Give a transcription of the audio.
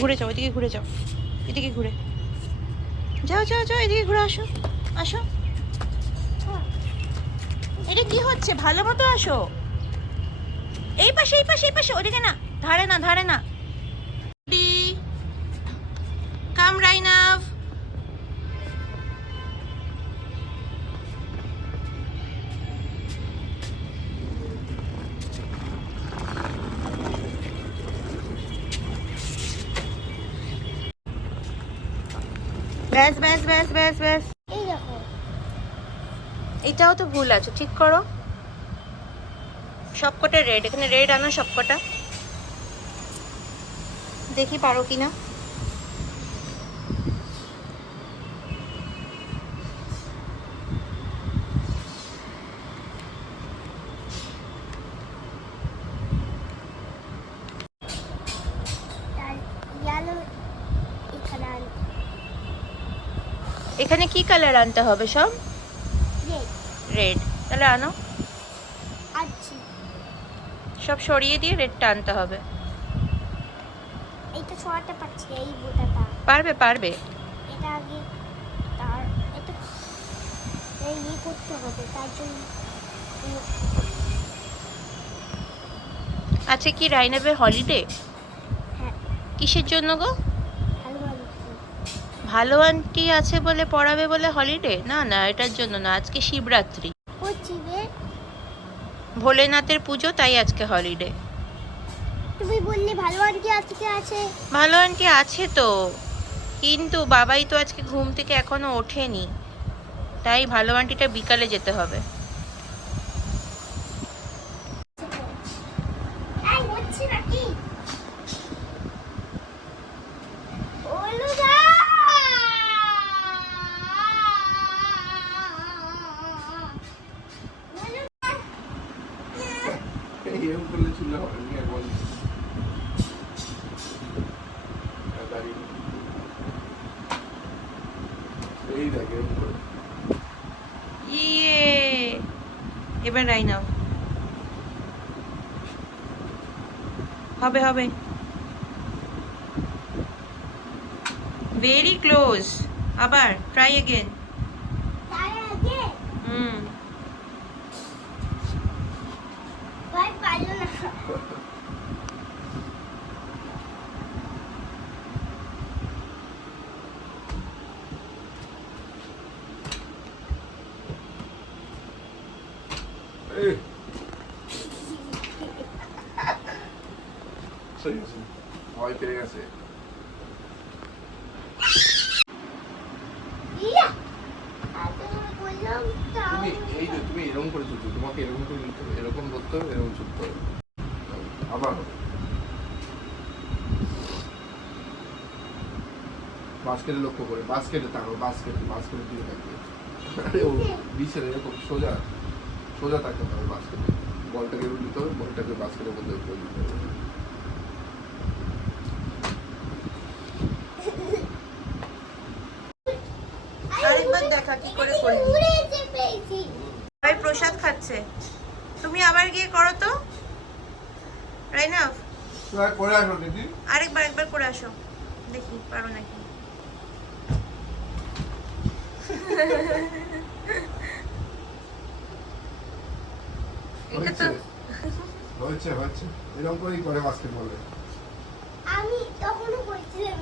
ঘুরে যাও, এদিকে ঘুরে যাও, এদিকে ঘুরে যাও, যাও যাও, এদিকে ঘুরে আসো, আসো। এটা কি হচ্ছে? ভালো মতো আসো। এই পাশে, এই পাশে, এই পাশে, ওদিকে না, ধারে না, ধারে না। কাম রাইনাভ। ব্যাস ব্যাস ব্যাস ব্যাস ব্যাস। এই দেখো, এটাও তো ভুল আছে, ঠিক করো। সবকটা রেড, এখানে রেড আনো সবকটা। দেখি পারো কিনা। ইয়ালো এখানে এখানে কি কালার আনতে হবে? সব রেড রেড। তাহলে আনো, আছে। সব সরিয়ে দিয়ে রেডটা আনতে হবে। এইটা ছড়াতে পারছি, এই বোটাটা। পারবে পারবে। এটা আগে তার এটা এই করতে হবে, তার জন্য আচ্ছা, কি রাইনাবের হলিডে? হ্যাঁ, কিসের জন্য গো? ভালো ভালো ভালো আন্টি আছে বলে পড়াবে বলে হলিডে? না না, এটার জন্য না, আজকে শিবরাত্রি, করছি রে। ভোলেনাথের পুজো, তাই আজকে হলিডে। তুমি বললে ভালো আন্টি আজকে আছে। ভালো আন্টি আছে তো, কিন্তু বাবাই তো আজকে ঘুম থেকে এখনো ওঠেনি, তাই ভালো আন্টিটা বিকালে যেতে হবে। এই হচ্ছে নাকি ওলুদা এরকম করলে চুলা হবে না এখন। এই দেখ এরকম করে। ইয়ে, এবার রাইনাও হবে হবে। Very close. আবার ট্রাই এগেন। তার আগে হুম। ভাই পারলো না। এই সরি সরি, ভয় পেয়ে গেছে। ইয়া আজ আমি বললাম তাও তুমি এই যে তুমি এরকম করে চলছো, তোমাকে এরকম করে নিতে হবে, এরকম ধরতে হবে, এরকম ছুটতে হবে। আবার হবে। বাস্কেটে লক্ষ্য করে, বাস্কেটে তাকাও, বাস্কেটের দিকে তাকিয়ে। আরে ও বিছানা এরকম সোজা সোজা তাকাতে হবে বাস্কেটে। বলটাকে নিতে হবে, বলটাকে বাস্কেটের মধ্যে দিতে হবে। আরেকবার দেখা কি করে করবি। উড়ে যেতে পেয়েছি। ভাই প্রসাদ খাচ্ছে, তুমি আবার গিয়ে করো তো রাইনাভ। তুমি করে আসো দিদি। আরেকবার, একবার করে আসো, দেখি পারো নাকি। হয়েছে হয়েছে হয়েছে, এরকম করেই করে বাস্কেটবলে। আমি তখনও বলছিলাম